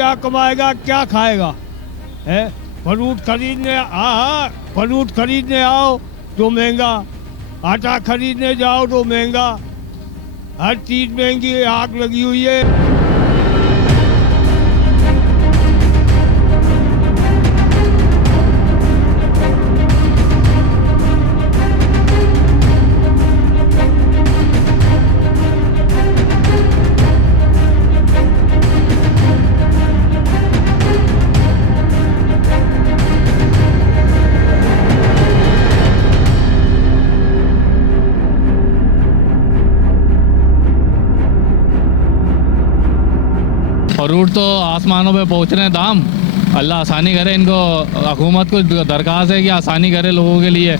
क्या कमाएगा, क्या खाएगा? है फ्रूट खरीदने आओ तो महंगा, आटा खरीदने जाओ तो महंगा, हर चीज महंगी, आग लगी हुई है। फ्रूट तो आसमानों पे पहुंच रहे हैं दाम। अल्लाह आसानी करे, इनको हुकूमत को दरख्वास्त है कि आसानी करे लोगों के लिए।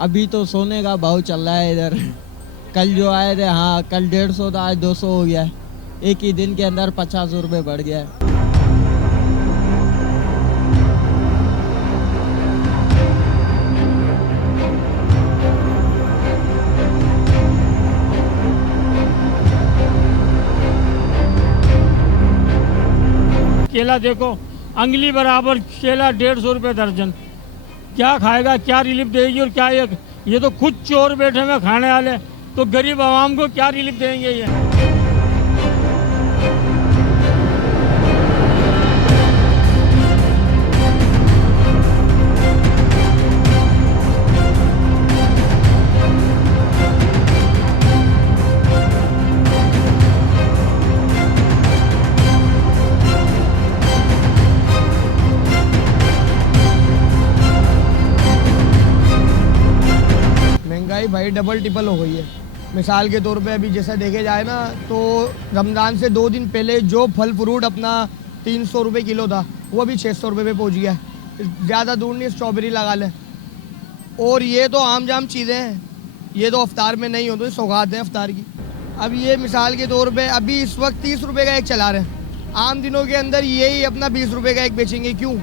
अभी तो सोने का भाव चल रहा है इधर। कल जो आए थे, हाँ कल 150 था, आज 200 हो गया है। एक ही दिन के अंदर 50 रुपये बढ़ गया है। केला देखो, अंगली बराबर केला 150 रुपये दर्जन। क्या खाएगा, क्या रिलीफ देगी? और क्या ये तो खुद चोर बैठे हुए खाने वाले, तो गरीब आवाम को क्या रिलीफ देंगे ये? महंगाई भाई डबल टिपल हो गई है। मिसाल के तौर पे अभी जैसा देखे जाए ना, तो रमज़ान से 2 दिन पहले जो फल फ्रूट अपना 300 रुपये किलो था, वो अभी 600 रुपये पे पहुंच गया है। ज़्यादा दूर नहीं, स्ट्रॉबेरी लगा लें। और ये तो आम जाम चीज़ें हैं, ये तो अफ्तार में नहीं होती, सौगात हैं अफ्तार की। अब ये मिसाल के तौर पे अभी इस वक्त 30 रुपये का एक चला रहे हैं, आम दिनों के अंदर यही अपना 20 रुपये का एक बेचेंगे। क्यों?